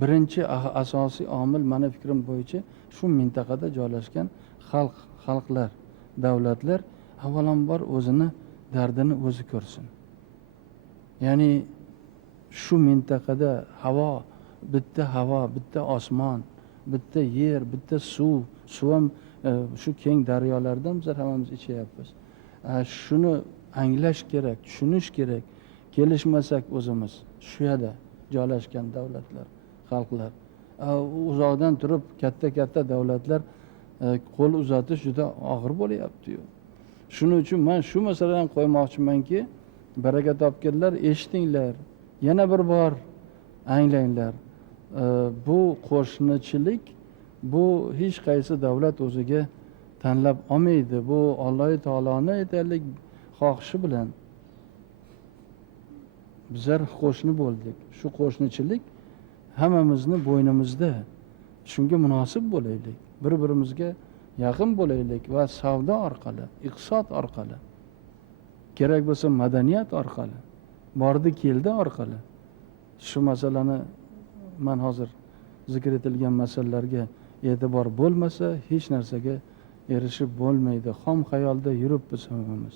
birinchi asosiy omil mani fikrim bo'yicha shu mintaqada joylashgan xalqlar, davlatlar avvalambor o'zini dardini o'zi ko'rsin. Ya'ni shu mintaqada havo, bitta osmon, bitta yer, bitta suv ham shu keng daryolardan bizlar hammamiz ichyapmiz. Shuni anglash kerak, tushunish kerak. Kelishmasak o'zimiz shu yerda joylashgan davlatlar, xalqlar, uzoqdan turib katta davlatlar qo'l uzatish juda og'ir bo'lyapti-yu. Shuning uchun men shu masaladan qo'ymoqchimanki, baraka topganlar, eshitinglar, yana bir bor anglanglar. Bu qo'shnichilik, bu hech qaysi davlat o'ziga tanlab olmaydi. Bu Alloh taoloni aytaylik xohishi bilan bizlar qo'shni bo'ldik. Shu qo'shnichilik hammamizni bo'ynimizda. Shunga munosib bo'laylik. Bir-birimizga yaqin bo'laylik va savdo orqali, iqtisod orqali, kerak bo'lsa madaniyat orqali, bordi-keldi orqali shu masalani, men hozir zikr etilgan masalalarga e'tibor bo'lmasa hech narsaga erishib bo'lmaydi. Xom xayolda yuribmiz hammamiz.